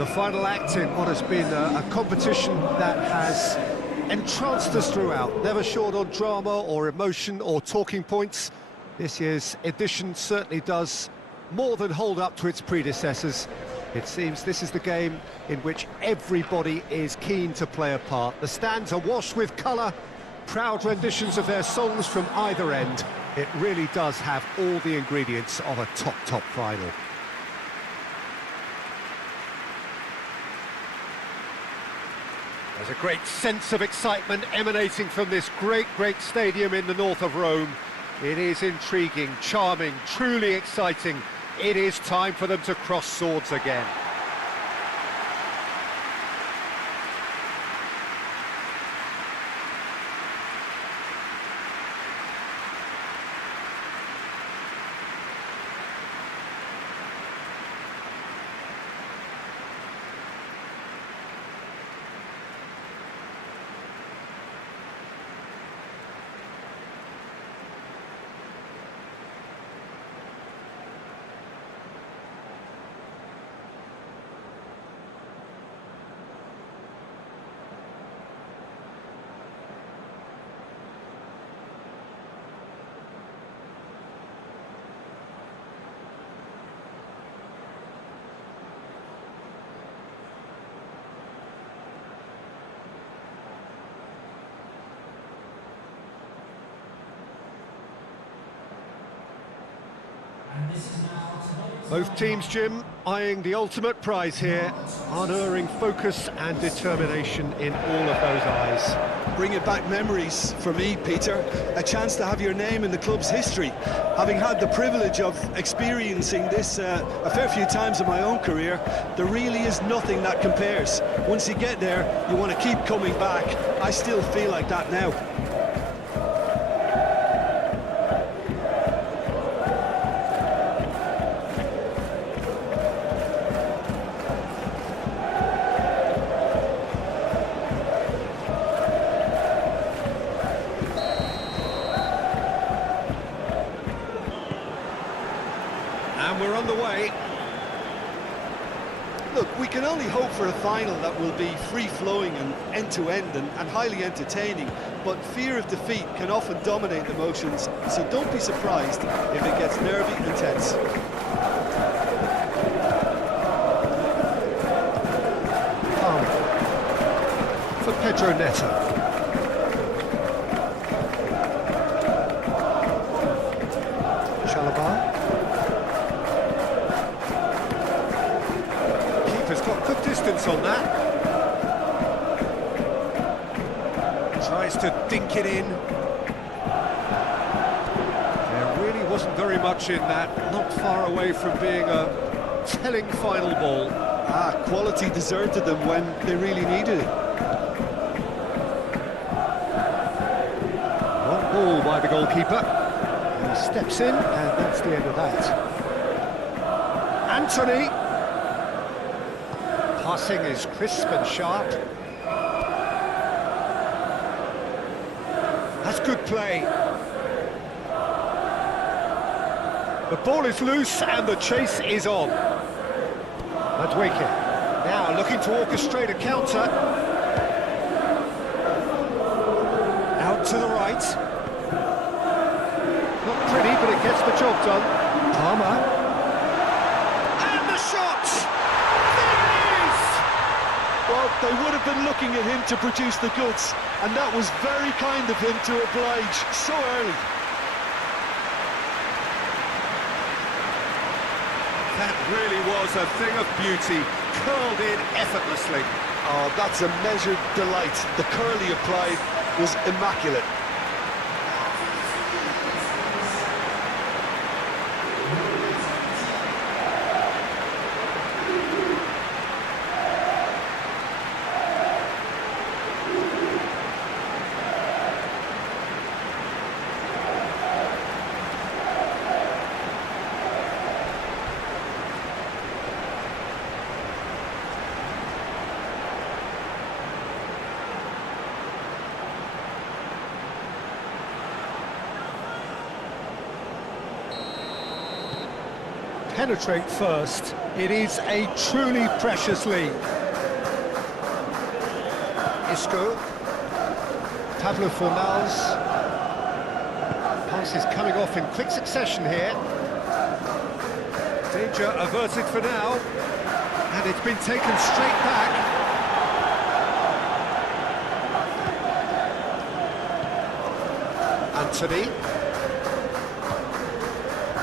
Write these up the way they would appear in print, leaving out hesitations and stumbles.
The final act in what has been a competition that has entranced us throughout, never short on drama or emotion or talking points. This year's edition certainly does more than hold up to its predecessors. It seems this is the game in which everybody is keen to play a part. The stands are washed with colour, proud renditions of their songs from either end. It really does have all the ingredients of a top final. There's a great sense of excitement emanating from this great stadium in the north of Rome. It is intriguing, charming, truly exciting. It is time for them to cross swords again. Both teams, Jim, eyeing the ultimate prize here, unerring focus and determination in all of those eyes. Bringing back memories for me, Peter, a chance to have your name in the club's history. Having had the privilege of experiencing this a fair few times in my own career, there really is nothing that compares. Once you get there, you want to keep coming back. I still feel like that now. And we're on the way. Look, we can only hope for a final that will be free-flowing and end-to-end and highly entertaining, but fear of defeat can often dominate the emotions, so don't be surprised if it gets nervy and tense. For Pedro Neto. Keeper's got good distance on that. Tries to dink it in. There really wasn't very much in that, not far away from being a telling final ball. Quality deserted them when they really needed it. One ball by the goalkeeper. He steps in, and that's the end of that. Anthony. Passing is crisp and sharp. That's good play. The ball is loose and the chase is on. Madweke now looking to orchestrate a counter. Out to the right. Not pretty, but it gets the job done. Palmer. And the shot! There it is! Well, they would have been looking at him to produce the goods, and that was very kind of him to oblige so early. That really was a thing of beauty, curled in effortlessly. Oh, that's a measured delight. The curl he applied was immaculate. penetrate first. It is a truly precious lead. Isco. Pablo Fornals. Pass is coming off in quick succession here. Danger averted for now. And it's been taken straight back. Anthony.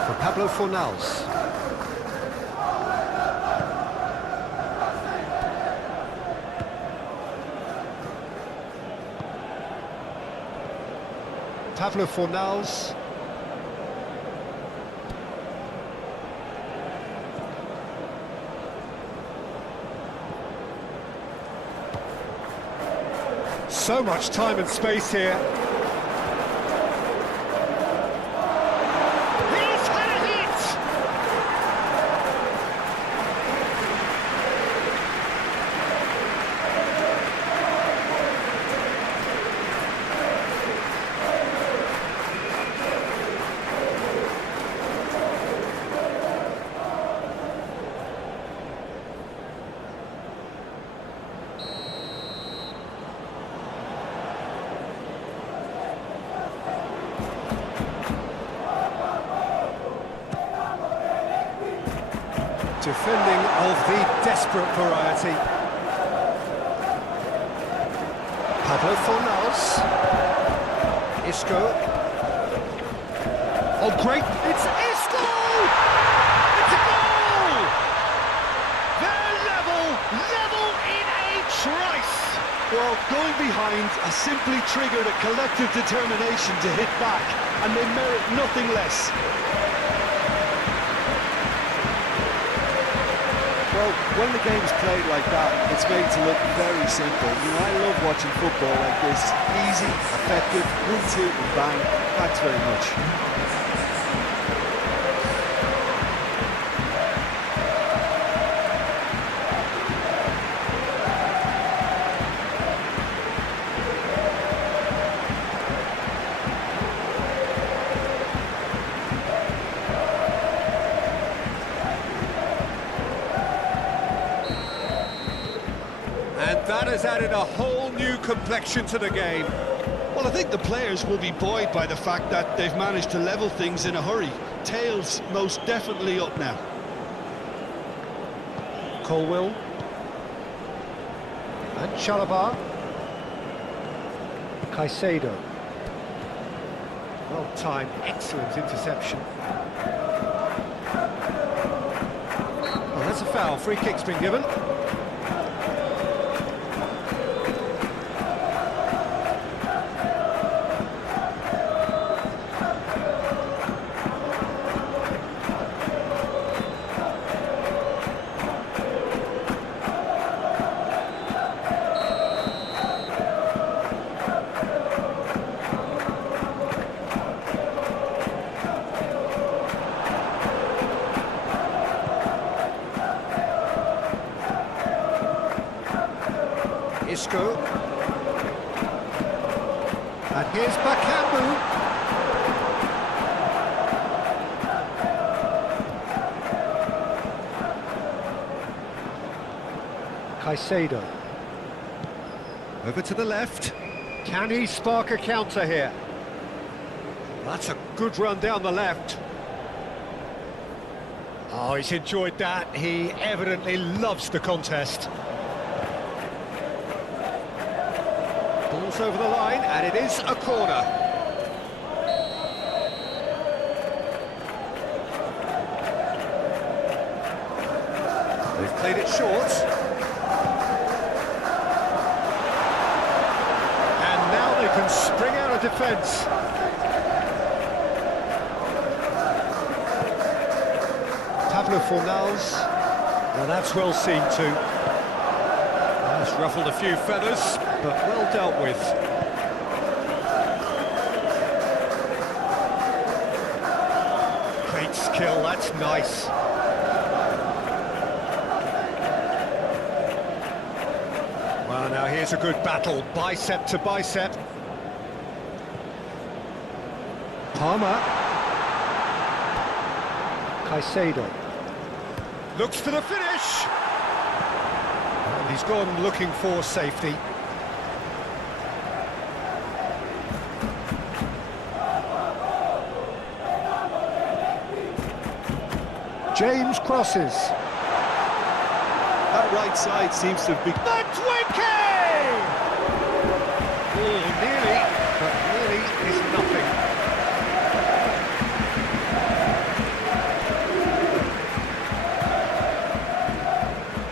For Pablo Fornals. Pablo Fornals. So much time and space here. He's had a hit! Defending of the desperate variety. Pablo Fornals. Isco. Oh, great! It's Isco! It's a goal! They're level in a trice! Well, going behind has simply triggered a collective determination to hit back, and they merit nothing less. Well, when the game's played like that, it's made to look very simple. You know, I love watching football like this. Easy, effective, 1-2 and bang. Thanks very much. And that has added a whole new complexion to the game. Well, I think the players will be buoyed by the fact that they've managed to level things in a hurry. Tails most definitely up now. Colwill. And Chalobah. Caicedo. Well timed, excellent interception. Well, that's a foul. Free kick's been given. Isco. And here's Bakambu. Caicedo. Over to the left. Can he spark a counter here? That's a good run down the left. Oh, he's enjoyed that. He evidently loves the contest. Ball's over the line, and it is a corner. They've played it short. And now they can spring out of defence. Pablo Fornals. Well, that's well seen too. That's ruffled a few feathers, but well dealt with. Great skill, that's nice. Well, now here's a good battle, bicep to bicep. Palmer. Caicedo. Looks for the finish. And he's gone looking for safety. James crosses. That right side seems to have been... Oh, nearly, but nearly is nothing.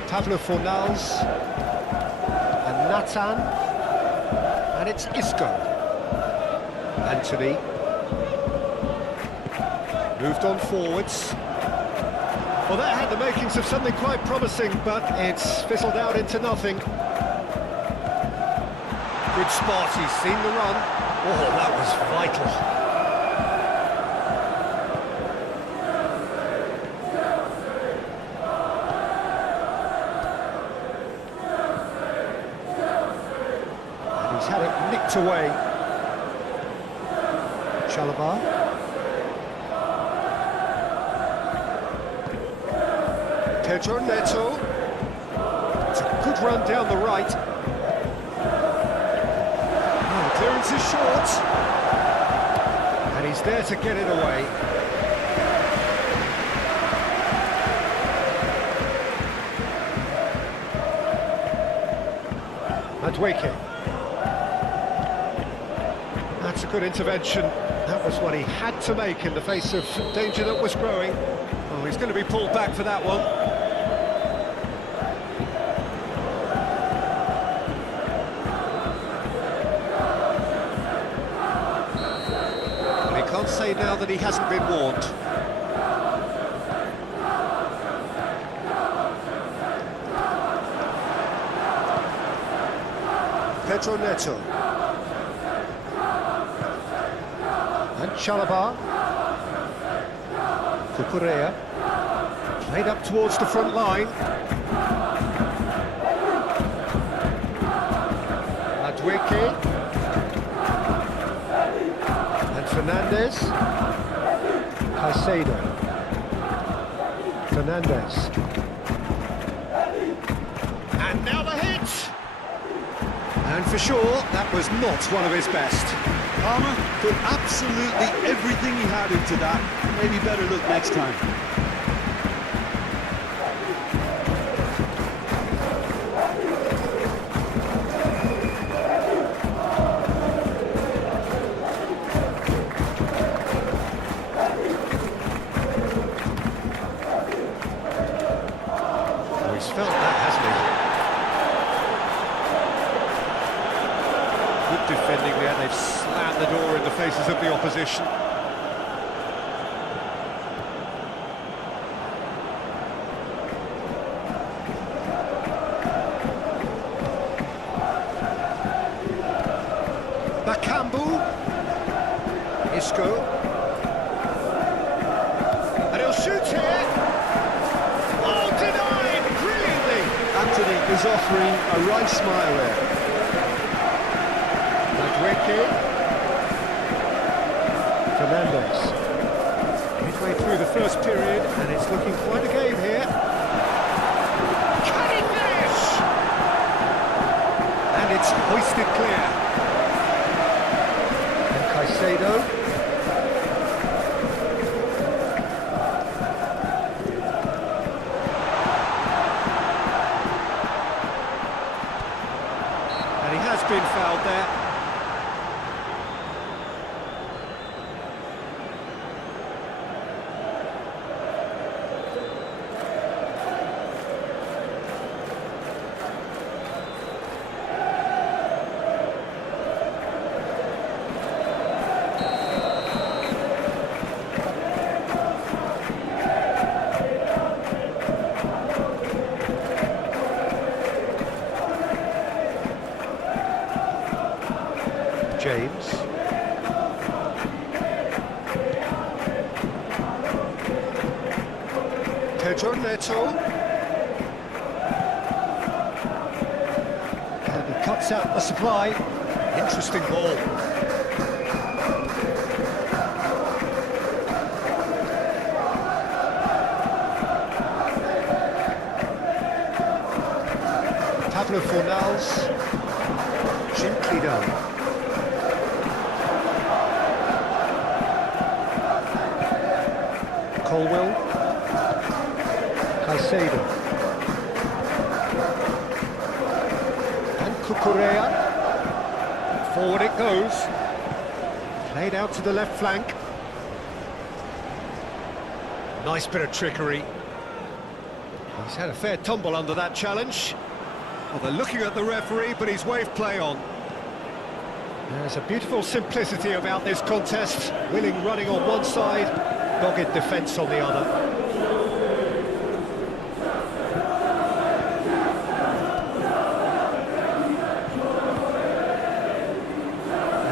Pavlo Fornals and Nathan, and it's Isco. Anthony moved on forwards. Well, that had the makings of something quite promising, but it's fizzled out into nothing. Good spot, he's seen the run. Oh, that was vital. And he's had it nicked away. Chalobah. Pedro Neto. It's a good run down the right. Clearance is short, and he's there to get it away. Madueke. That's a good intervention. That was what he had to make in the face of danger that was growing. Oh, he's going to be pulled back for that one. Can't say now that he hasn't been warned. Pedro Neto. And Chalobah. Cucurella. Played up towards the front line. Madueke. Fernandez, Caicedo, Fernandez, and now the hit! And for sure, that was not one of his best. Palmer put absolutely everything he had into that. Maybe better look next time. He's felt that, hasn't he? Good defending there, they've slammed the door in the faces of the opposition. Bakambu, Isco, and he'll shoot here. Anthony is offering a right smile there. Madueke. Fernandez. Midway through the first period, and it's looking quite a game here. Can he finish? And it's hoisted clear. And Caicedo. Been fouled there. James. Pedro Neto. And he cuts out the supply. Interesting ball. couple of Fornals. Gently done. Colwell. Caicedo. And Cucurella. Forward it goes. Played out to the left flank. Nice bit of trickery. He's had a fair tumble under that challenge. Well, they're looking at the referee, but he's waved play on. There's a beautiful simplicity about this contest. Willing running on one side, dogged defence on the other.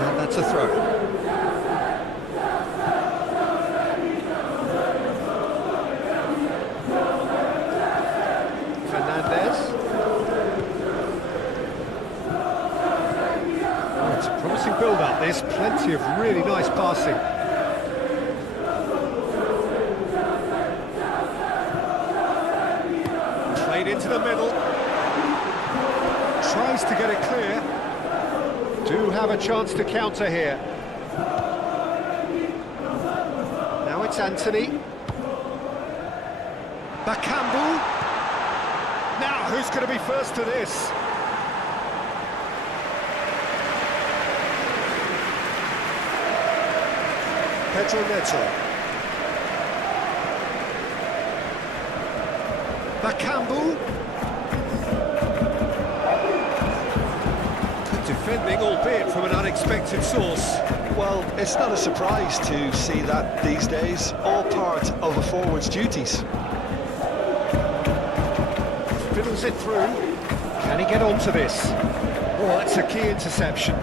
And that's a throw. Promising build-up, there's plenty of really nice passing. Played into the middle. Tries to get it clear. Do have a chance to counter here. Now it's Anthony. Bakambu. Now, who's going to be first to this? Pedro Neto. Bakambu. Good defending, albeit from an unexpected source. Well, it's not a surprise to see that these days, all part of a forward's duties. Fiddles it through. Can he get onto this? Oh, that's a key interception.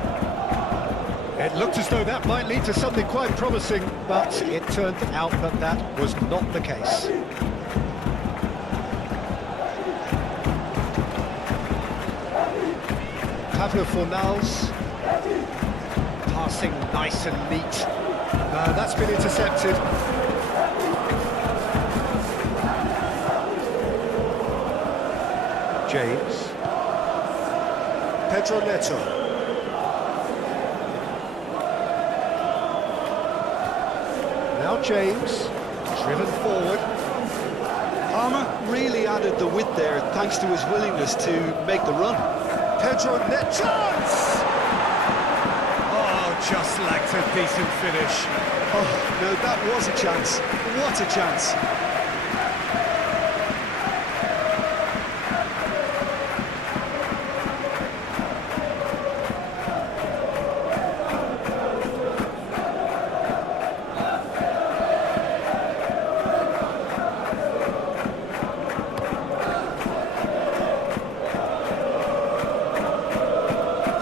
It looked as though that might lead to something quite promising, but it turned out that that was not the case. Couple of Fornals. Passing nice and neat. That's been intercepted. James. Pedro Neto. Now James, driven forward. Palmer really added the width there thanks to his willingness to make the run. Pedro net chance! Oh, just lacked a decent finish. Oh, no, that was a chance. What a chance.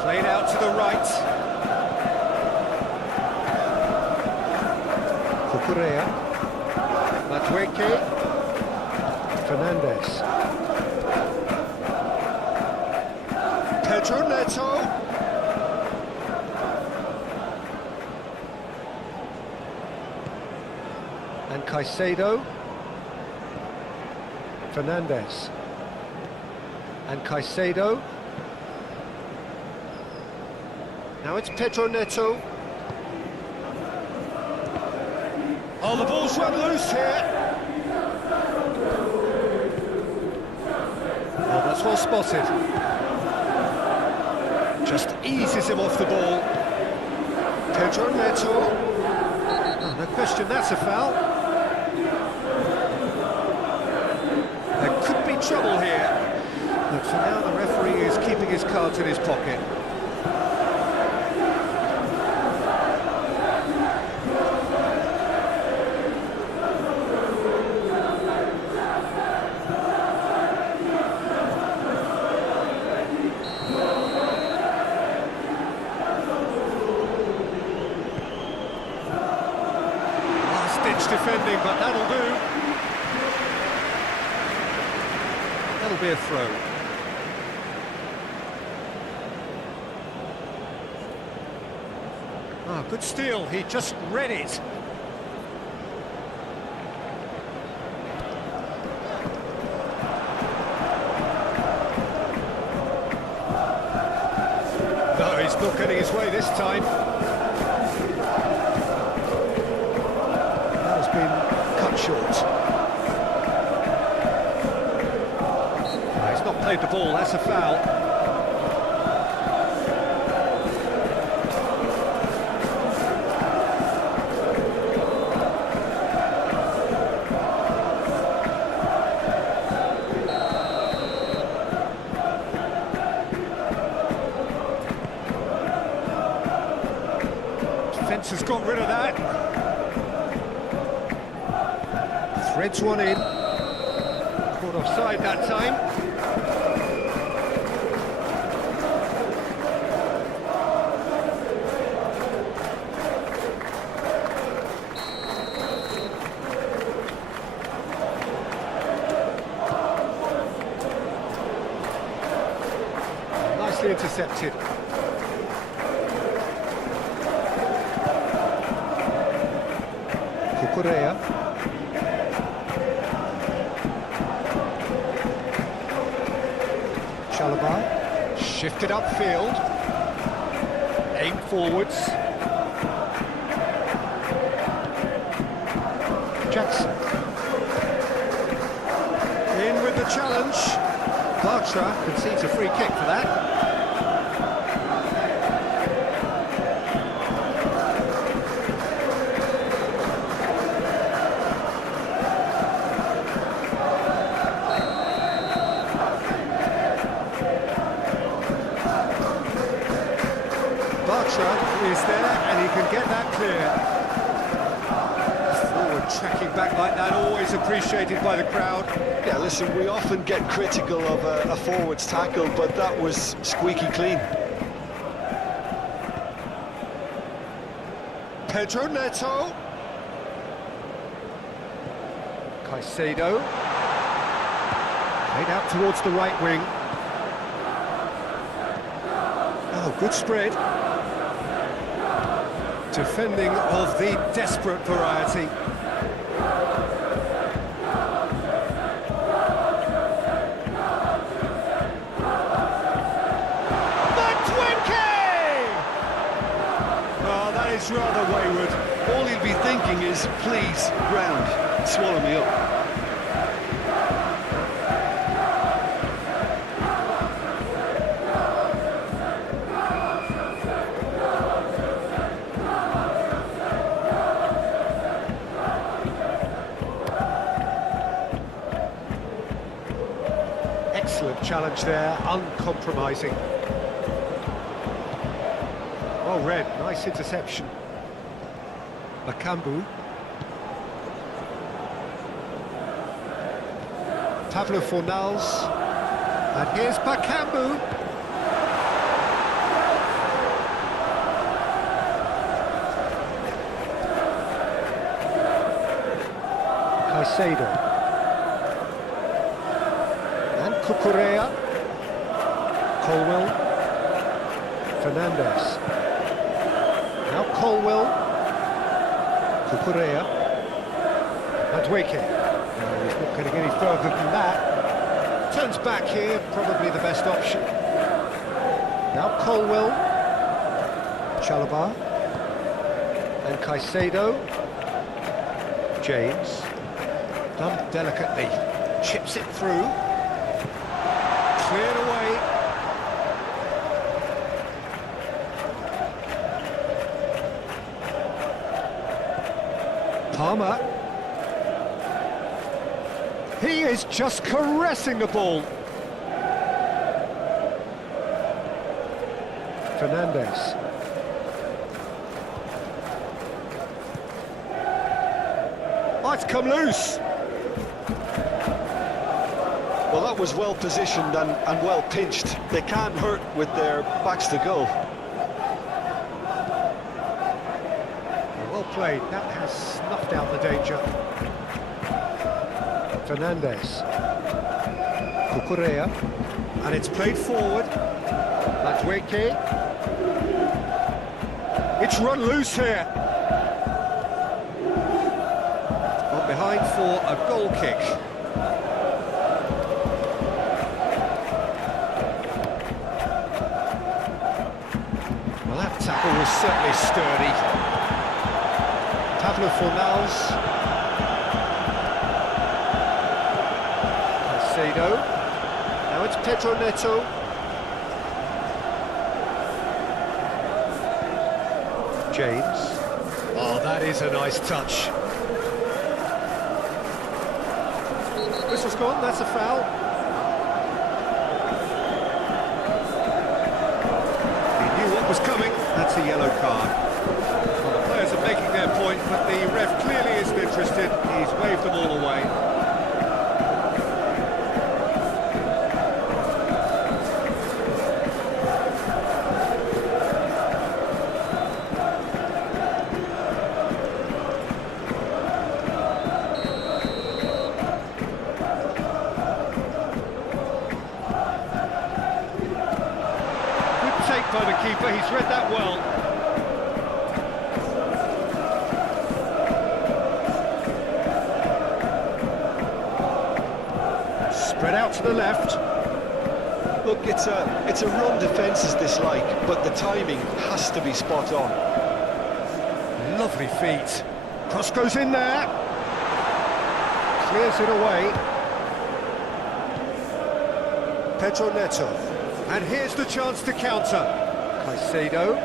Played out to the right. Cucurella. Matueke. Fernandez. Pedro Neto. And Caicedo. Fernandez. And Caicedo. Now it's Pedro Neto. Oh, the ball's run loose here. Oh, that's well spotted. Just eases him off the ball. Pedro Neto. Oh, no question, that's a foul. There could be trouble here. But for now, the referee is keeping his cards in his pocket. Defending, but that'll do. That'll be a throw. Ah, good steal, he just read it. not getting his way this time. That has been cut short. He's not played the ball, that's a foul. Defence has got rid of that. Threads one in. Caught offside that time. Nicely intercepted. Conferece. Chalobah, shifted upfield, aimed forwards. Jackson. In with the challenge. Bartra concedes a free kick for that. Bartra is there and he can get that clear. Forward tracking back like that, always appreciated by the crowd. Yeah, listen, we often get critical of a forward's tackle, but that was squeaky clean. Pedro Neto. Caicedo. Played out towards the right wing. Oh, good spread. Defending of the desperate variety. Oh, that is rather wayward. All he'll be thinking is, please, ground, swallow me up. Excellent challenge there, uncompromising. Well read, nice interception. Bakambu. Pablo Fornals. And here's Bakambu. Caicedo. And Conferece. Colwell. Fernandez. Now Colwell. Conferece. Madueke. No, he's not going to get any further than that. Turns back here, probably the best option. Now Colwell. Chalobah. And Caicedo. James. Done delicately. Chips it through. Cleared away. Palmer. He is just caressing the ball. Fernandez. Oh, it's come loose. Well, that was well positioned and well pinched. They can't hurt with their backs to goal. Well played, that has snuffed out the danger. Fernandez. Conferece. And it's played forward. Madueke. It's run loose here. Got behind for a goal kick. certainly sturdy. Pablo Fornals. Caicedo. Now it's Pedro Neto. James. Oh, that is a nice touch. Whistle's gone, that's a foul. He knew what was coming, that's a yellow card. Well, the players are making their point, but the ref clearly isn't interested. He's waved them all away. By the keeper, he's read that well. Spread out to the left. Look, it's a run defence is dislike, but the timing has to be spot on. Lovely feet. Cross goes in there. Clears it away. Pedro Neto. And here's the chance to counter. Caicedo.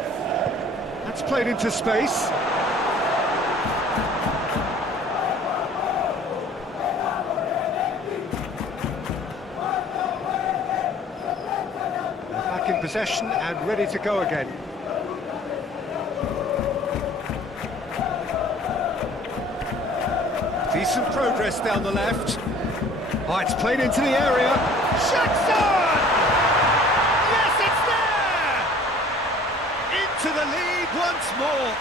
That's played into space. They're back in possession and ready to go again. Decent progress down the left. Oh, it's played into the area. Jackson! To the lead once more.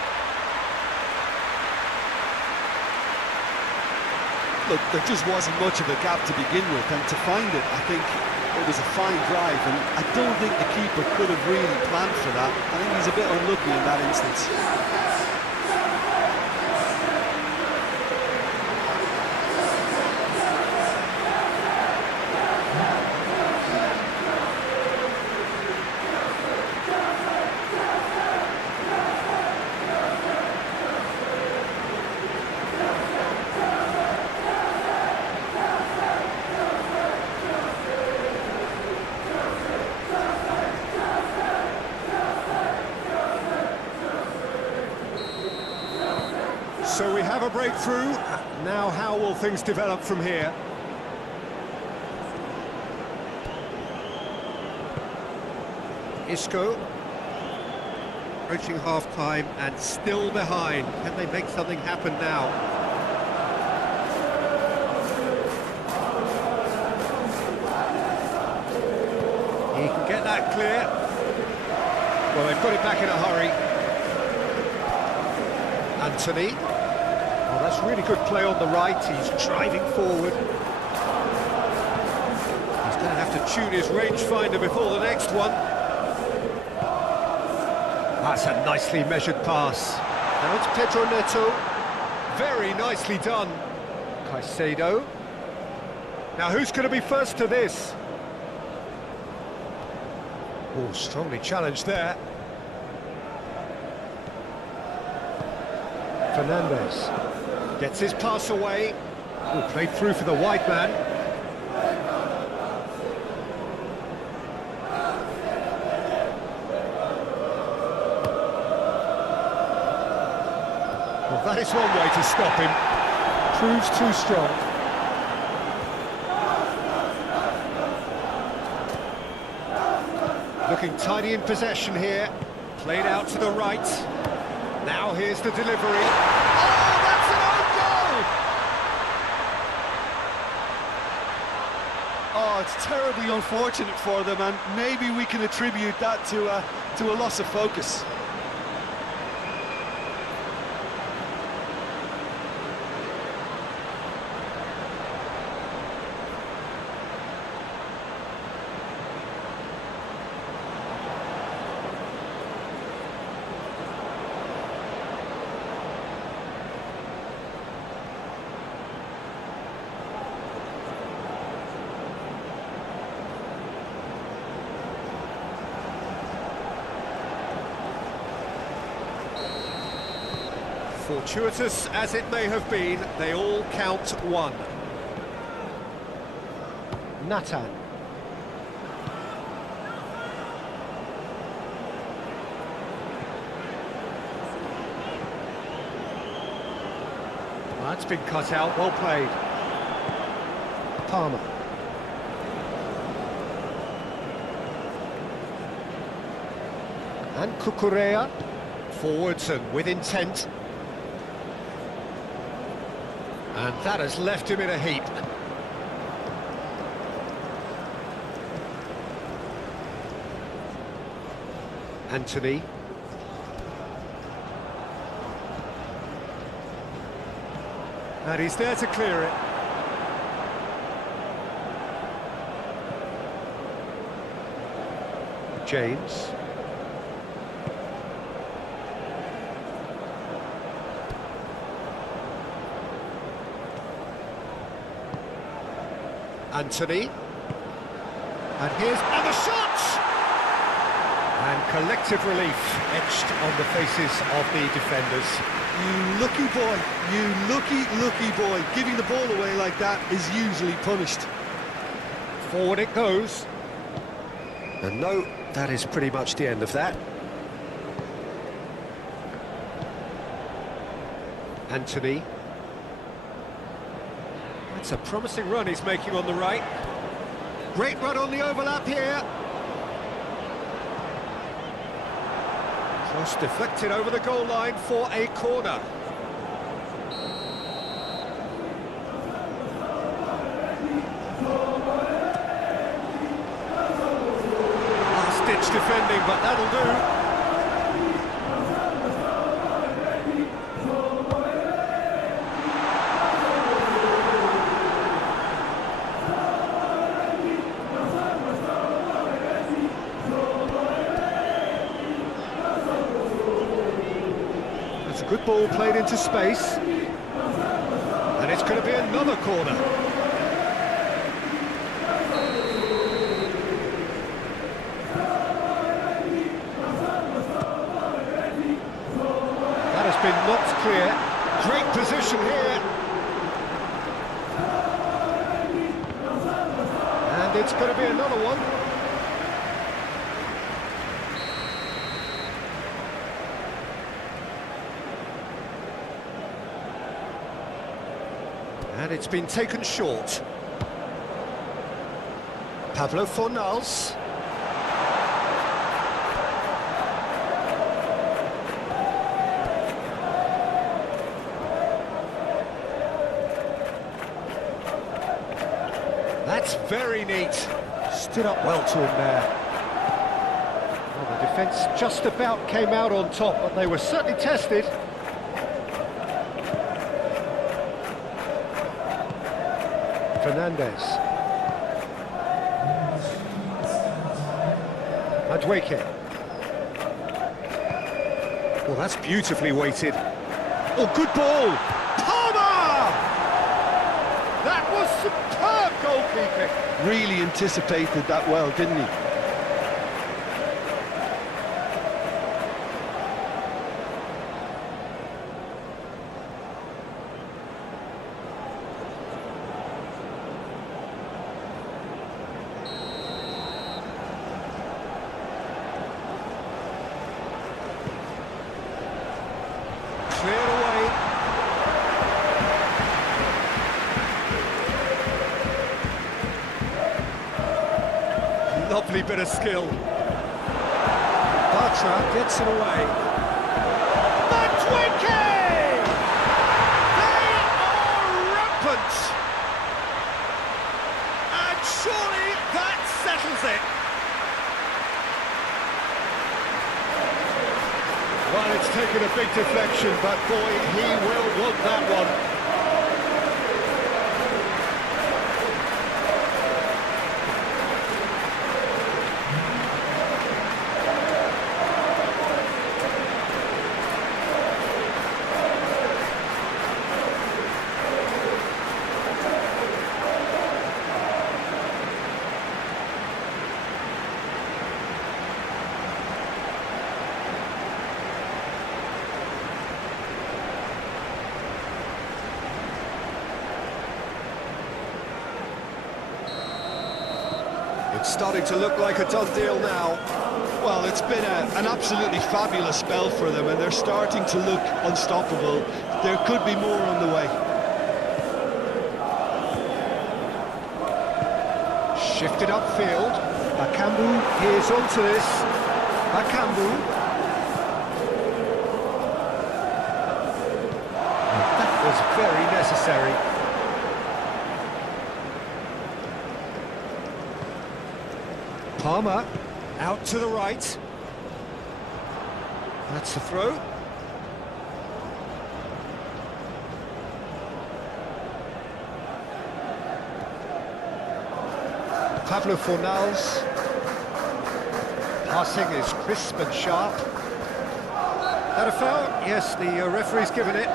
Look, there just wasn't much of a gap to begin with, and to find it, I think it was a fine drive, and I don't think the keeper could have really planned for that. I think he's a bit unlucky in that instance. So we have a breakthrough. Now how will things develop from here? Isco. Approaching half-time and still behind. Can they make something happen now? He can get that clear. Well, they've got it back in a hurry. Anthony. Oh, that's really good play on the right. He's driving forward. He's going to have to tune his rangefinder before the next one. That's a nicely measured pass. Now it's Pedro Neto. Very nicely done. Caicedo. Now who's going to be first to this? Oh, strongly challenged there. Fernandez gets his pass away. Oh, played through for the wide man. Well, that is one way to stop him. Proves too strong. Looking tidy in possession here. Played out to the right. Now here's the delivery. Oh, that's an own goal! Oh, it's terribly unfortunate for them, and maybe we can attribute that to a loss of focus. Fortuitous as it may have been, they all count one. Nathan. That's been cut out, well played. Palmer. And Cucurella. Forwards and with intent. And that has left him in a heap. Anthony. And he's there to clear it. James. Anthony. And the shot! And collective relief etched on the faces of the defenders. You lucky boy, you lucky boy. Giving the ball away like that is usually punished. Forward it goes. And no, that is pretty much the end of that. Anthony. That's a promising run he's making on the right. Great run on the overlap here. Cross deflected over the goal line for a corner. Last-ditch defending, but that'll do. Good ball played into space. And it's going to be another corner. That has been knocked clear. Great position here. And it's going to be another one. And it's been taken short. Pablo Fornals. That's very neat. Stood up well to him there. Well, the defence just about came out on top, but they were certainly tested. Fernandez. Madueke. Well, that's beautifully weighted. Oh, good ball! Palmer! That was superb goalkeeping. Really anticipated that well, didn't he? Cleared away. Lovely bit of skill. Bartra gets it away. Madueke! They are rampant! And surely that settles it. Well, it's taken a big deflection, but boy, he will want that one. It's starting to look like a done deal now. Well, it's been an absolutely fabulous spell for them, and they're starting to look unstoppable. There could be more on the way. Shifted upfield. Bakambu, here's onto this. Bakambu. That was very necessary. Palmer, out to the right. That's the throw. Pablo Fornals. Passing is crisp and sharp. That a foul? Yes, the referee's given it.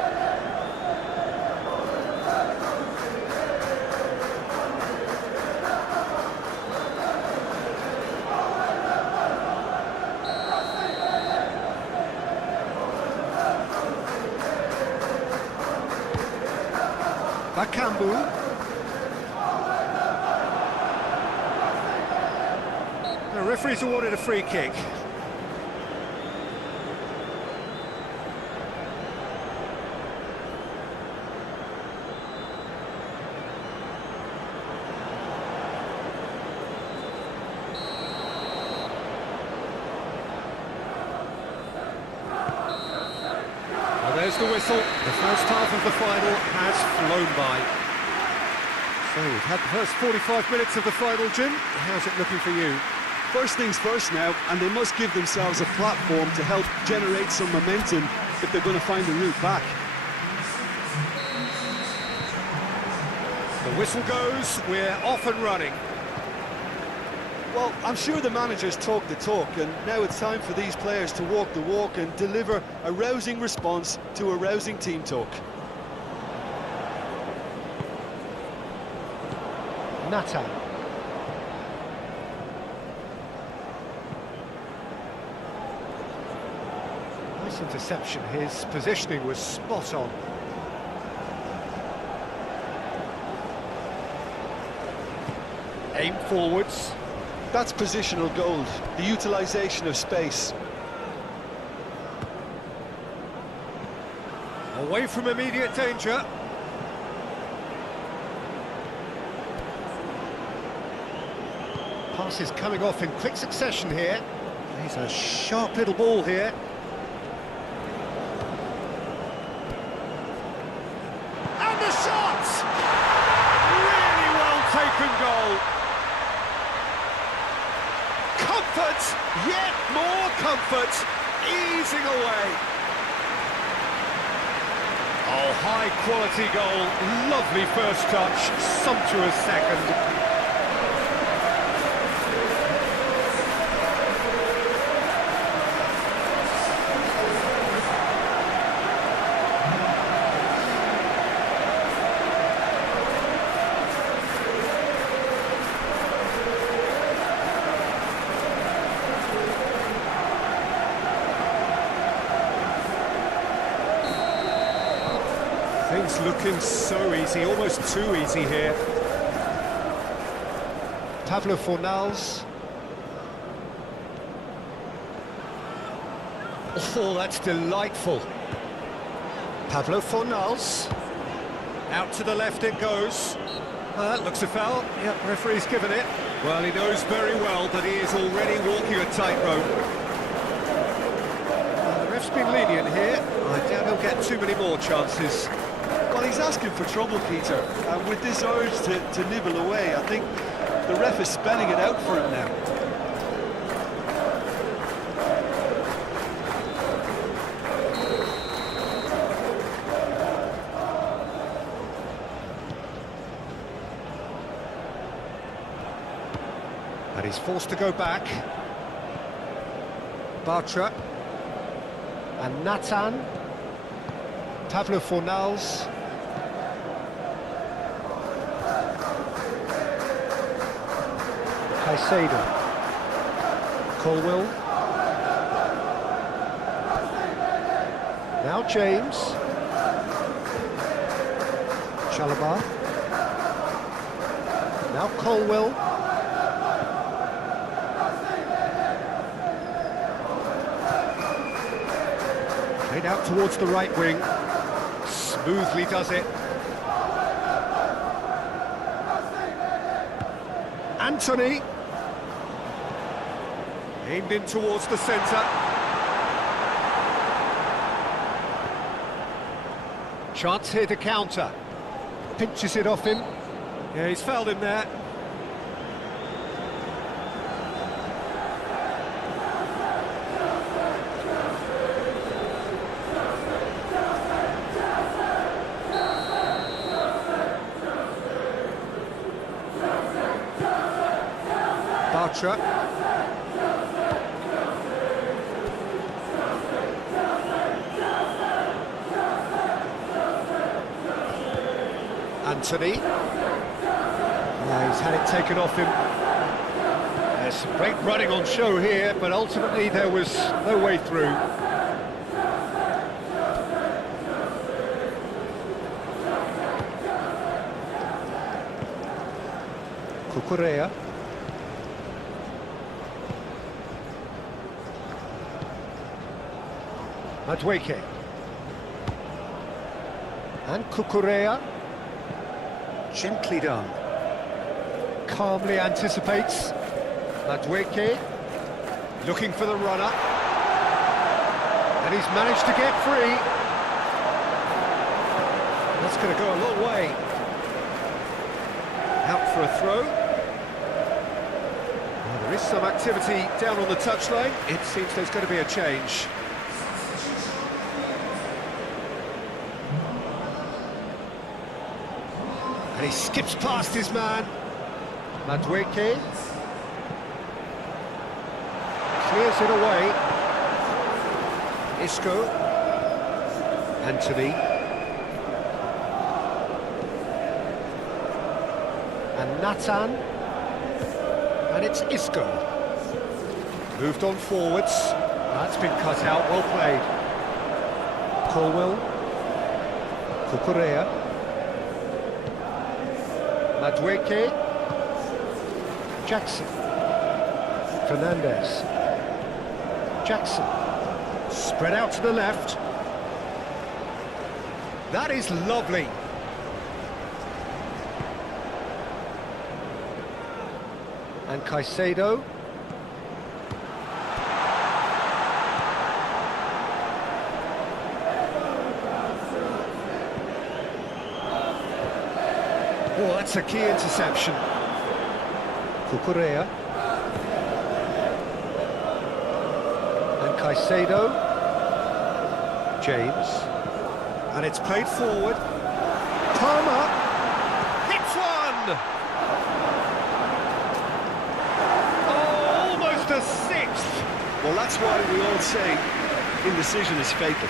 Bakambu. The referee's awarded a free kick. Well, there's the whistle. The first half of the final has flown by. So we've had the first 45 minutes of the final, Jim. How's it looking for you? First things first now, and they must give themselves a platform to help generate some momentum if they're going to find the route back. The whistle goes, we're off and running. Well, I'm sure the managers talk the talk, and now it's time for these players to walk the walk and deliver a rousing response to a rousing team talk. Nathan. Nice interception, his positioning was spot on. Aim forwards. That's positional gold, the utilisation of space. Away from immediate danger. Pass is coming off in quick succession here. He's a sharp little ball here. And the shot! Really well taken goal. Comfort, yet more comfort, easing away. Oh, high quality goal, lovely first touch, sumptuous second. Things looking so easy, almost too easy here. Pablo Fornals. Oh, that's delightful. Pablo Fornals. Out to the left it goes. Looks a foul. Yep, referee's given it. Well, he knows very well that he is already walking a tightrope. The ref's been lenient here. I doubt he'll get too many more chances. Well, he's asking for trouble, Peter, and with this urge to nibble away, I think the ref is spelling it out for him now. And he's forced to go back. Bartra. And Nathan. Pablo Fornals. Caicedo. Colwell. Now James. Chalobah. Now Colwell. Played out towards the right wing. Smoothly does it. Anthony. Aimed in towards the centre. Chance here to counter. Pinches it off him. Yeah, he's fouled him there. Bartra. Anthony. He's had it taken off him. There's some great running on show here, but ultimately there was no way through. Cucurella. Madueke. And Cucurella. Gently done. Calmly anticipates. Madueke. Looking for the runner. And he's managed to get free. That's going to go a long way. Out for a throw. Well, there is some activity down on the touchline. It seems there's going to be a change. And he skips past his man. Madueke. Clears it away. Isco. Anthony. And Nathan. And it's Isco. Moved on forwards. That's been cut out, well played. Colwell. Cucurella. Madueke. Jackson. Fernandez. Jackson. Spread out to the left. That is lovely. And Caicedo. Oh, that's a key interception. Cucurella. And Caicedo. James. And it's played forward. Palmer. Hits one! Oh, almost a sixth! Well, that's why we all say indecision is fatal.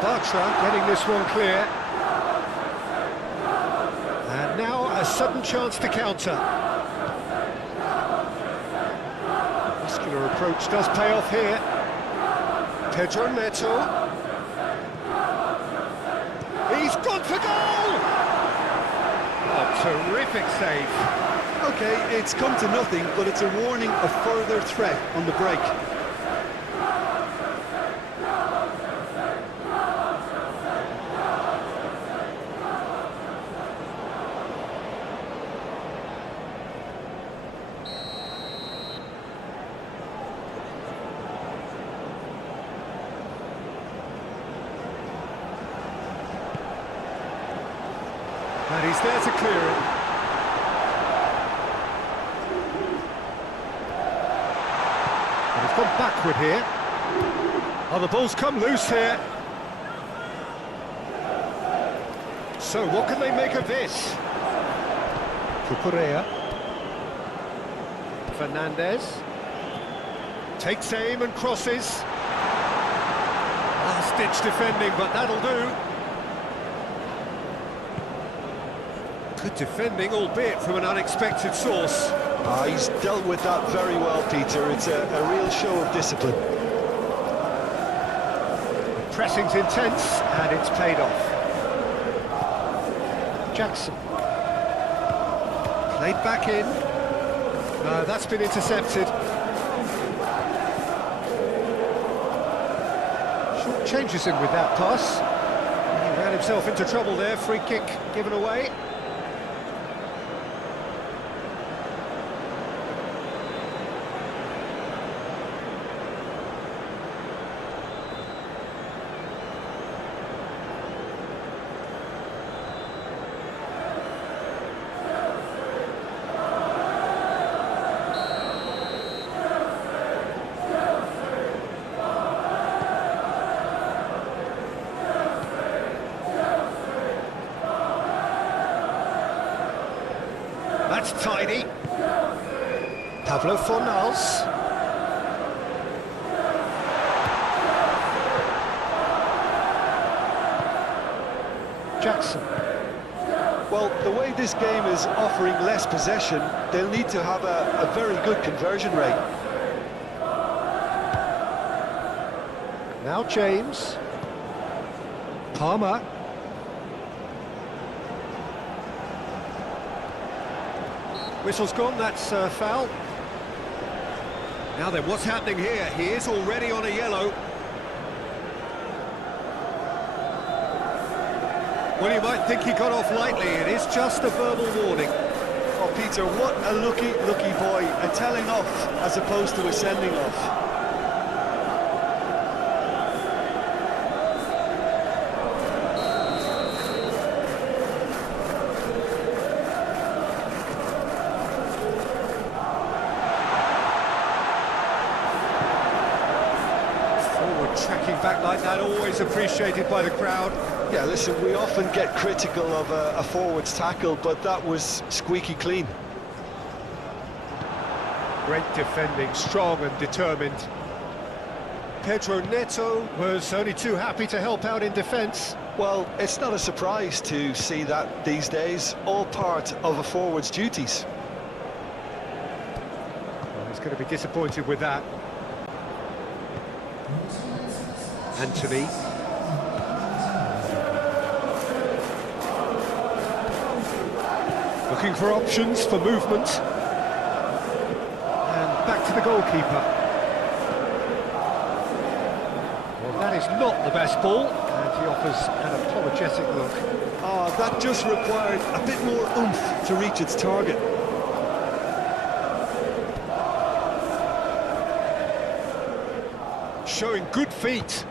Bartra getting this one clear. And now a sudden chance to counter. Muscular approach does pay off here. Pedro Neto. He's gone for goal! Oh, terrific save. OK, it's come to nothing, but it's a warning of further threat on the break. And he's there to clear it. And he's gone backward here. Oh, the ball's come loose here. So, what can they make of this? Cucurella. Fernandez. Takes aim and crosses. Last-ditch defending, but that'll do. Good defending, albeit from an unexpected source. He's dealt with that very well, Peter. It's a real show of discipline. Pressing's intense, and it's paid off. Jackson. Played back in. No, that's been intercepted. Short changes him with that pass. He ran himself into trouble there. Free kick given away. That's tidy. Pablo Fornals. Jackson. Well, the way this game is offering less possession, they'll need to have a very good conversion rate. Now James. Palmer. Whistle's gone, that's foul. Now then, what's happening here? He is already on a yellow. Well, you might think he got off lightly. It is just a verbal warning. Oh, Peter, what a lucky boy. A telling off as opposed to a sending off. Tracking back like that, always appreciated by the crowd. Yeah, listen, we often get critical of a forward's tackle, but that was squeaky clean. Great defending, strong and determined. Pedro Neto was only too happy to help out in defence. Well, it's not a surprise to see that these days, all part of a forward's duties. Well, he's going to be disappointed with that. Anthony. Looking for options for movement. And back to the goalkeeper. Well, that is not the best ball, and he offers an apologetic look. Ah, that just required a bit more oomph to reach its target. Showing good feet.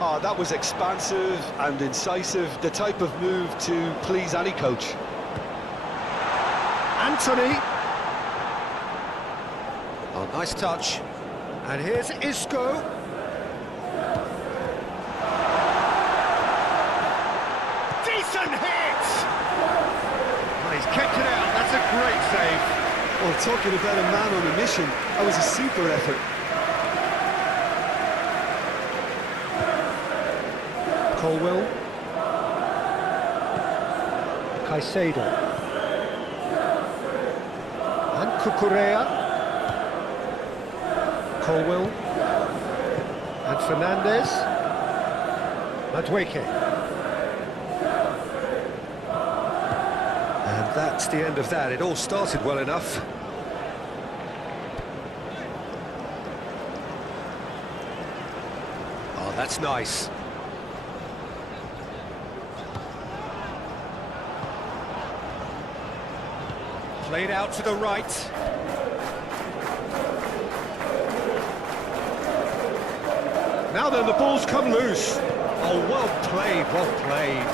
Ah, that was expansive and incisive, the type of move to please any coach. Anthony. Oh, nice touch. And here's Isco. Decent hit! Oh, he's kept it out, that's a great save. Well, talking about a man on a mission, that was a super effort. Colwell. Caicedo. And Cucurella. Colwell. And Fernandez. Madueke. And that's the end of that. It all started well enough. Oh, that's nice. Played out to the right. Now then, the ball's come loose. Oh, well played, well played.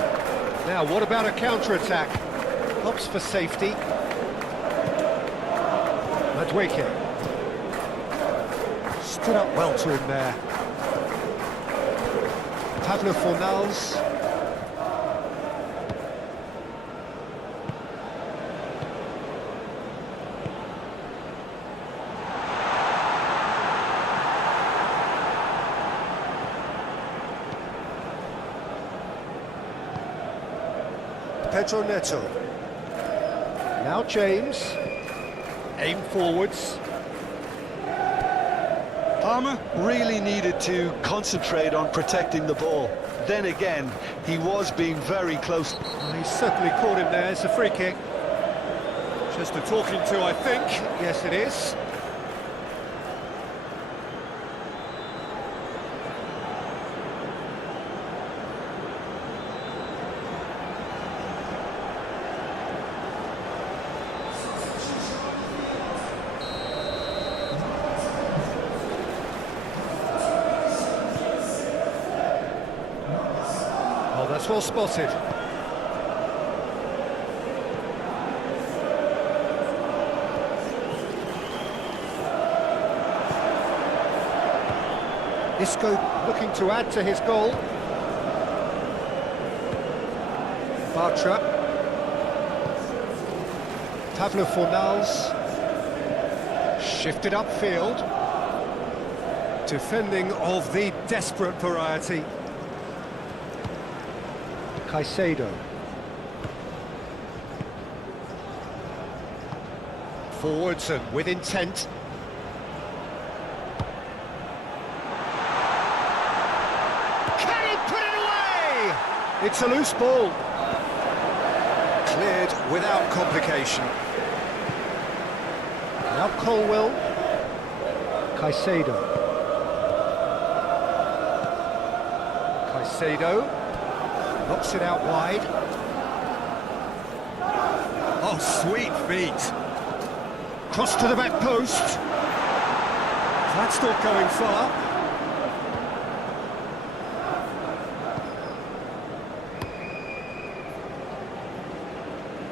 Now, what about a counter-attack? Hops for safety. Madueke. Stood up well to him there. Pablo Fornals. Pedro Neto. Now James. Aim forwards. Palmer really needed to concentrate on protecting the ball. Then again, he was being very close. He certainly caught him there. It's a free kick. Just a talking to, I think. Yes, it is. Oh, that's well spotted. Isco looking to add to his goal. Bartra. Pavlo Fornals. Shifted upfield. Defending of the desperate variety. Caicedo. Forwards and with intent. Can he put it away? It's a loose ball. Cleared without complication. Now Colwell. Caicedo. Caicedo. Knocks it out wide. Oh, sweet feet. Cross to the back post. That's not going far.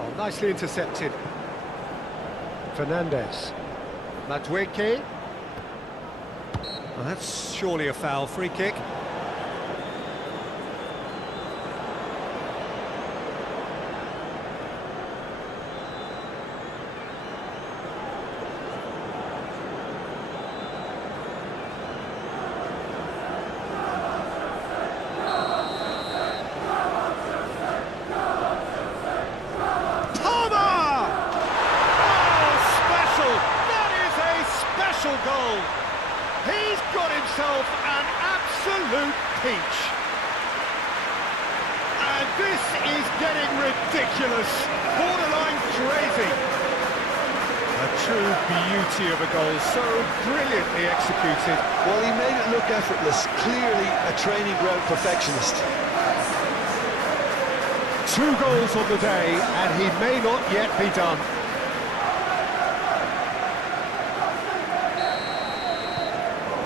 Oh, nicely intercepted. Fernandez. Madueke. Well, that's surely a foul. Free kick. Goal. He's got himself an absolute peach. And this is getting ridiculous, borderline crazy. A true beauty of a goal, so brilliantly executed. Well, he made it look effortless, clearly a training ground perfectionist. 2 goals on the day, and he may not yet be done.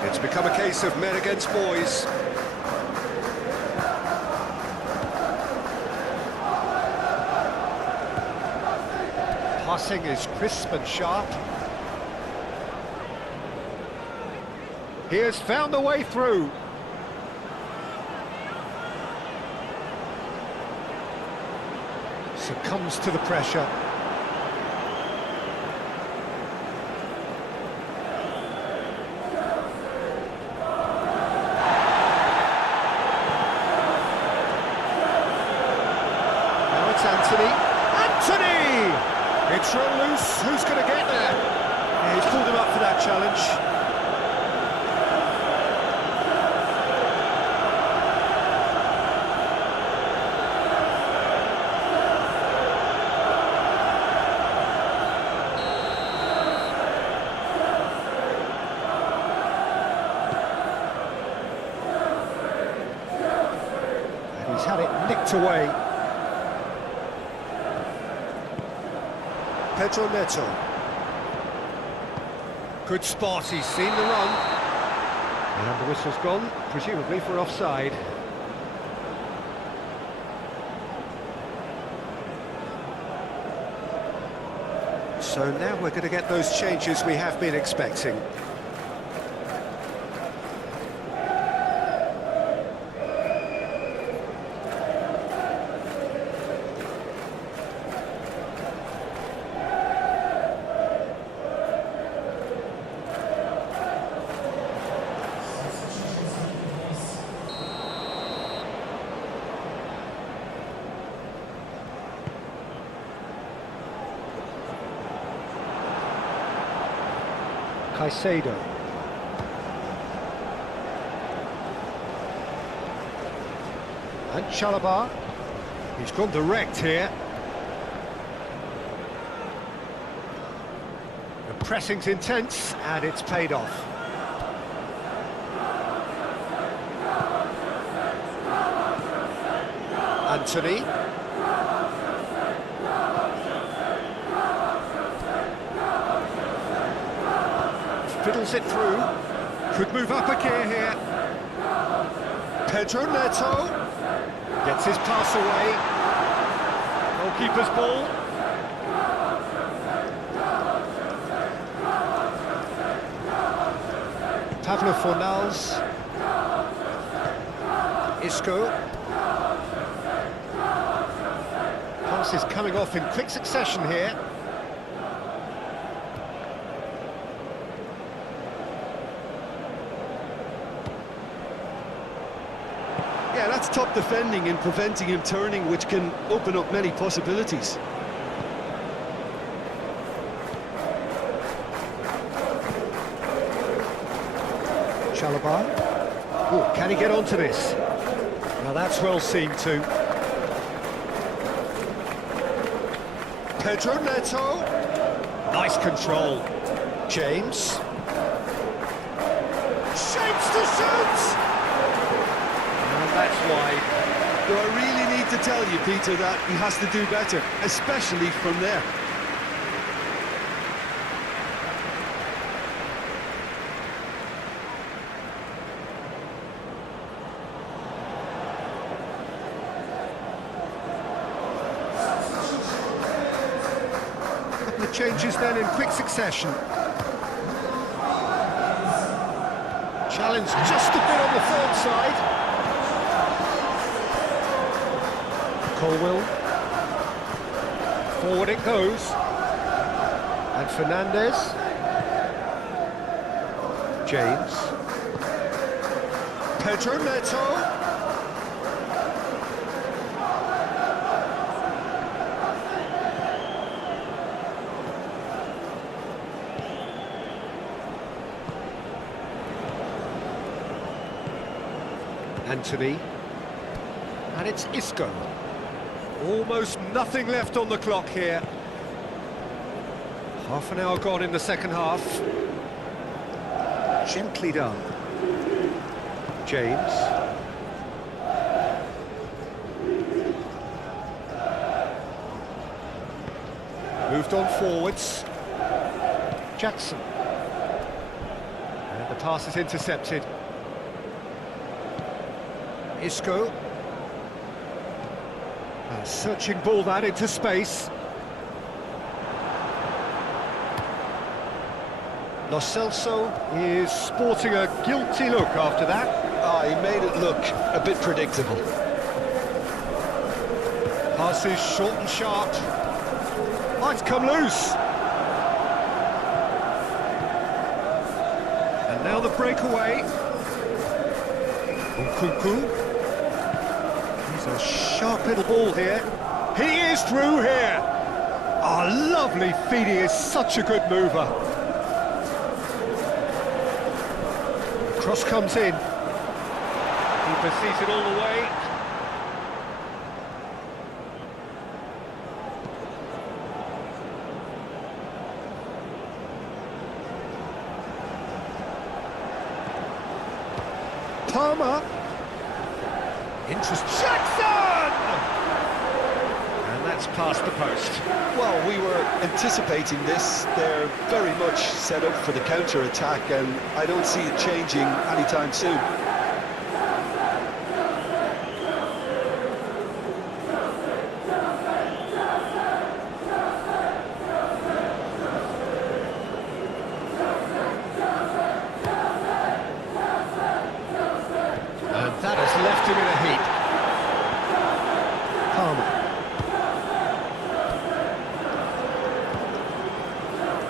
It's become a case of men against boys. Passing is crisp and sharp. He has found a way through. Succumbs to the pressure. Anthony! It's run loose, who's going to get there? Yeah, he's pulled him up for that challenge. And he's had it nicked away. Pedro Neto. Good spot, he's seen the run. And the whistle's gone, presumably for offside. So now we're going to get those changes we have been expecting. Caicedo. And Chalobah. He's gone direct here. The pressing's intense, and it's paid off. Anthony. Fiddles it through. Could move up a gear here. Pedro Neto. Gets his pass away. Goalkeeper's ball. Pablo Fornals. Isco. Passes coming off in quick succession here. Yeah, that's top defending and preventing him turning, which can open up many possibilities. Chalobah. Oh, can he get onto this? Now that's well seen too. Pedro Neto. Nice control. James. Shapes to shoot! And that's wide. Do I really need to tell you, Peter, that he has to do better, especially from there? The changes then in quick succession. Challenge just a bit on the third side. Colwill. Forward it goes. And Fernandez. James. Pedro Neto. Anthony. And it's Isco. Almost nothing left on the clock here. Half an hour gone in the second half. Gently done. James. Moved on forwards. Jackson. And the pass is intercepted. Isco. A searching ball that into space. Lo Celso is sporting a guilty look after that. He made it look a bit predictable. Passes short and sharp. Oh, it's come loose. And now the breakaway. Nkunku. He's a sharp little ball here. He is through here. Oh, lovely feed. He is such a good mover. Cross comes in. Keeper sees it all the way. Palmer. Interest. Jackson! And that's past the post. Well, we were anticipating this. They're very much set up for the counter-attack, and I don't see it changing anytime soon. And that has left him in a heap. Palmer.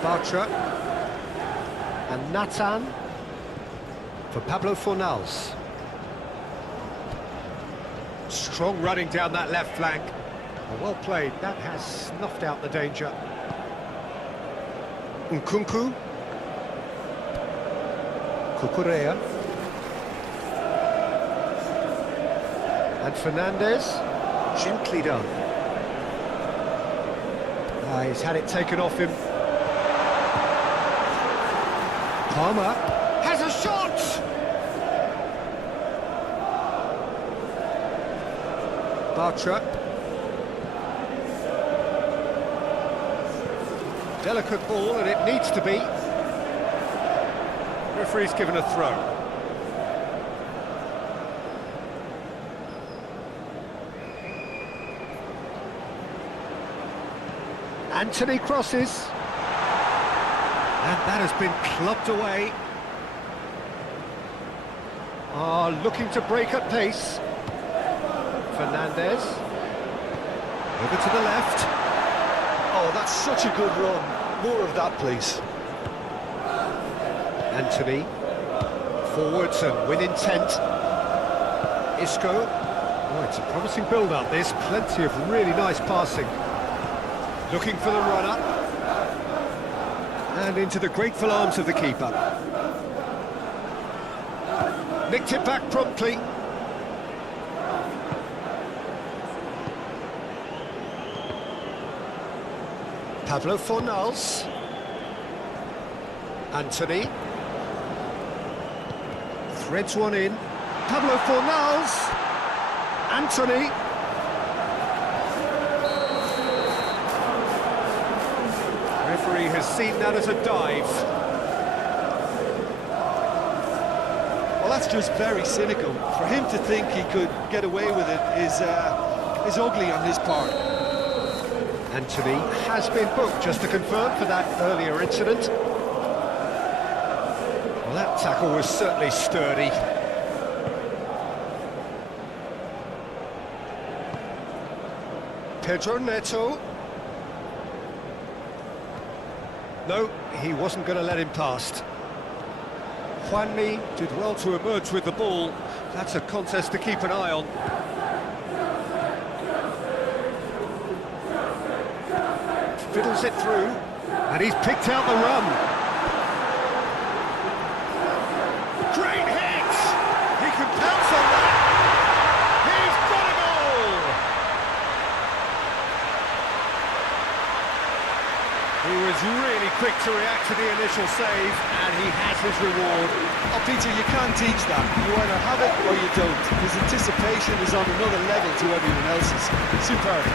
Bartra. And Nathan for Pablo Fornals. Strong running down that left flank. Well played, that has snuffed out the danger. Nkunku. Cucurella. And Fernandez. Gently done. He's had it taken off him. Palmer has a shot! Bartra. Delicate ball, and it needs to be. Referee's given a throw. Anthony crosses. And that has been clubbed away. Looking to break at pace. Fernandez. Over to the left. Oh, that's such a good run. More of that, please. Anthony. Forwards and with intent. Isco. Oh, it's a promising build-up. There's plenty of really nice passing. Looking for the runner. And into the grateful arms of the keeper. Nicked it back promptly. Pablo Fornals. Anthony. Threads one in. Pablo Fornals. Anthony. Referee has seen that as a dive. Well, that's just very cynical. For him to think he could get away with it is ugly on his part. Anthony has been booked, just to confirm, for that earlier incident. Well, that tackle was certainly sturdy. Pedro Neto. No, he wasn't going to let him past. Juanmi did well to emerge with the ball. That's a contest to keep an eye on. Fiddles it through, and he's picked out the run. Great hit! He can pounce on that! He's got a goal! He was really quick to react to the initial save, and he has his reward. Oh, Peter, you can't teach that. You either have it or you don't. His anticipation is on another level to everyone else's. Superb.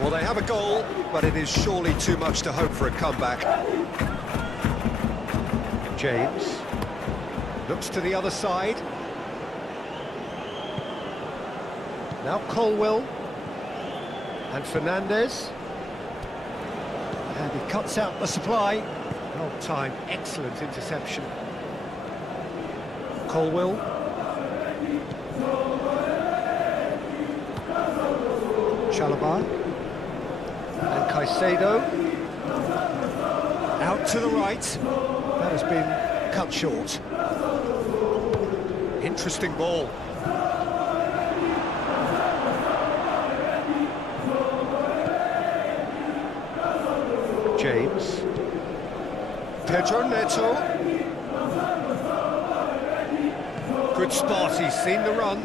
Well, they have a goal, but it is surely too much to hope for a comeback. James looks to the other side. Now Colwell and Fernandez. And he cuts out the supply. Well timed, excellent interception. Colwell. Chalobah. And Caicedo. Out to the right. That has been cut short. Interesting ball. James. Pedro Neto. Good spot, he's seen the run.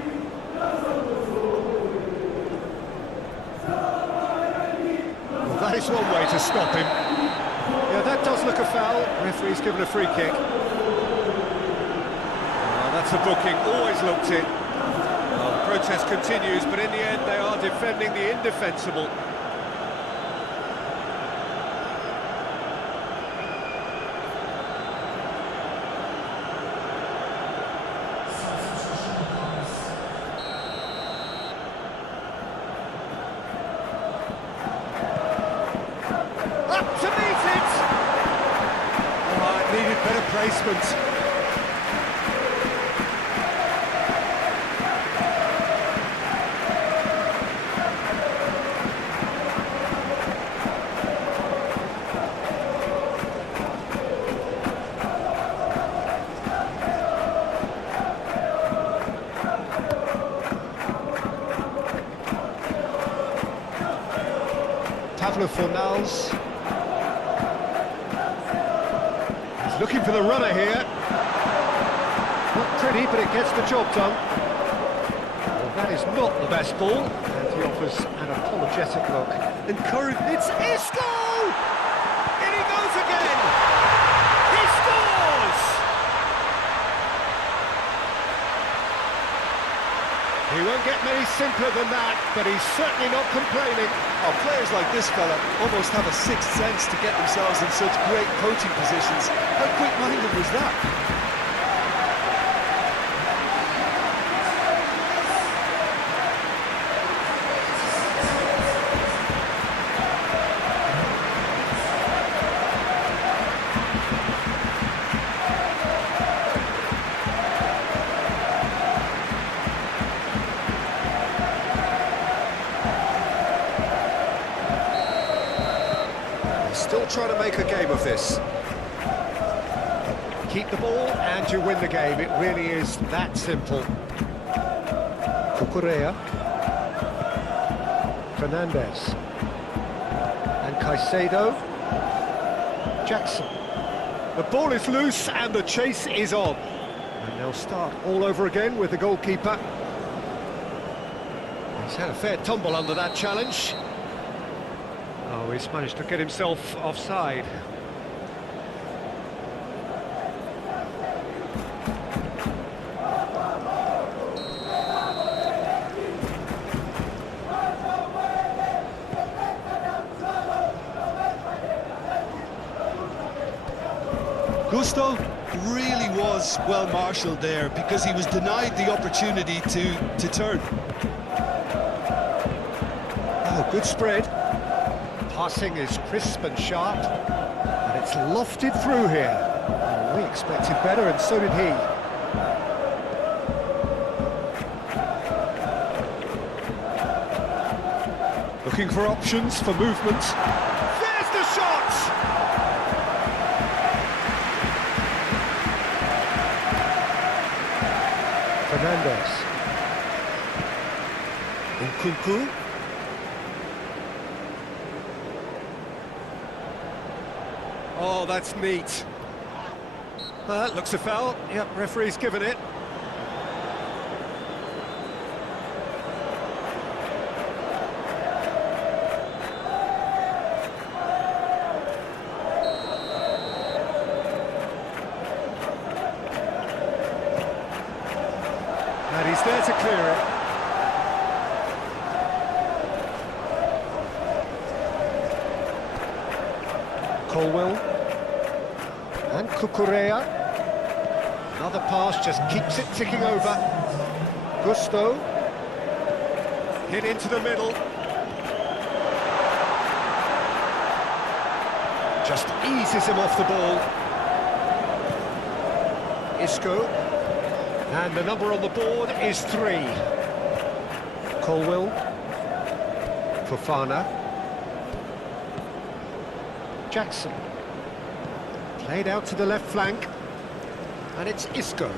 Well, that is one way to stop him. Yeah, that does look a foul. Referee's given a free kick. That's a booking, always looked it. Well, the protest continues, but in the end they are defending the indefensible. Up to meet it! Oh, it needed better placement. Pablo Fornals. He's looking for the runner here. Not pretty, but it gets the job done. Well, that is not the best ball, and he offers an apologetic look. It's Isco! In he goes again! He scores! He won't get many simpler than that, but he's certainly not complaining. Oh, players like this fella almost have a sixth sense to get themselves in such great coaching positions. How quick-minded was that? Still trying to make a game of this. Keep the ball and you win the game. It really is that simple. Cucurella. Fernandez. And Caicedo. Jackson. The ball is loose and the chase is on. And they'll start all over again with the goalkeeper. He's had a fair tumble under that challenge. Oh, he's managed to get himself offside. Gusto really was well marshalled there because he was denied the opportunity to turn. Oh, good spread. Passing is crisp and sharp, and it's lofted through here. Oh, we expected better, and so did he. Looking for options for movement. There's the shot! Fernandez. Nkunku. Oh, that's neat. That looks a foul. Yep, referee's given it. And he's there to clear it. Colwell. And Cucurella. Another pass just keeps it ticking over. Gusto. Hit into the middle. Just eases him off the ball. Isco. And the number on the board is 3. Colwell. Fofana. Jackson. Played out to the left flank. And it's Isco.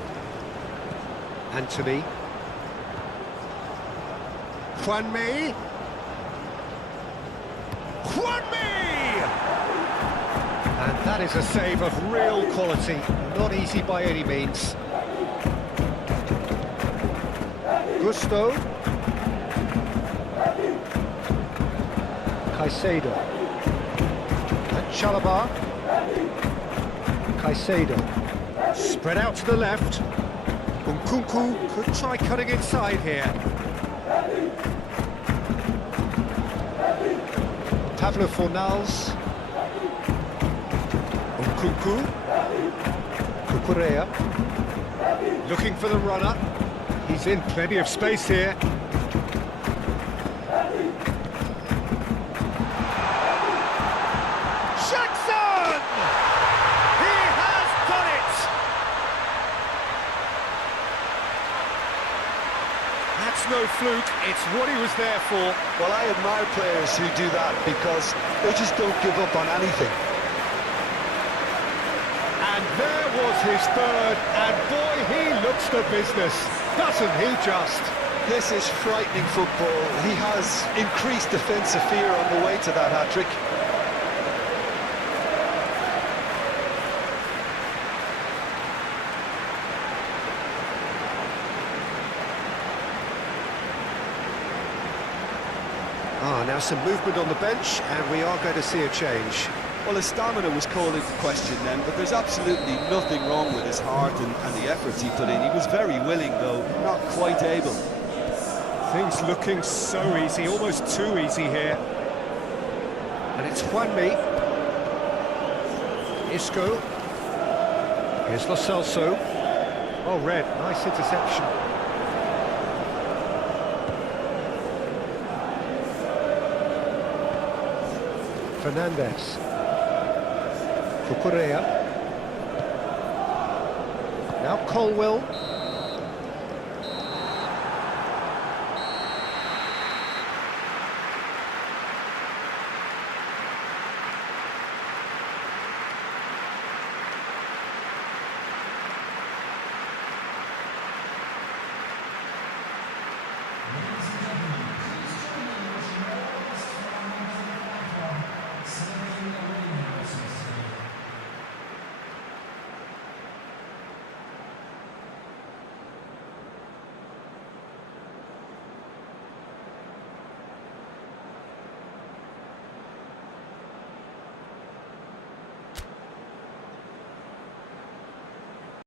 Anthony. Juanmi. And that is a save of real quality. Not easy by any means. Gusto. Caicedo. And Chalobah. Caicedo. Spread out to the left. Nkunku could try cutting inside here. Pablo Fornals. Nkunku. Cucurella. Looking for the runner. He's in plenty of space here. Jackson! He has done it! That's no fluke, it's what he was there for. Well, I admire players who do that because they just don't give up on anything. And there was his third, and boy, he looks the business, doesn't he just? This is frightening football. He has increased defensive fear on the way to that hat-trick. Now some movement on the bench, and we are going to see a change. Well, his stamina was called into question then, but there's absolutely nothing wrong with his heart and the efforts he put in. He was very willing, though, not quite able. Things looking so easy, almost too easy here. And it's Juanmi. Isco. Here's Lo Celso. Oh, Red, nice interception. Fernandez. For Correa. Now Colwell.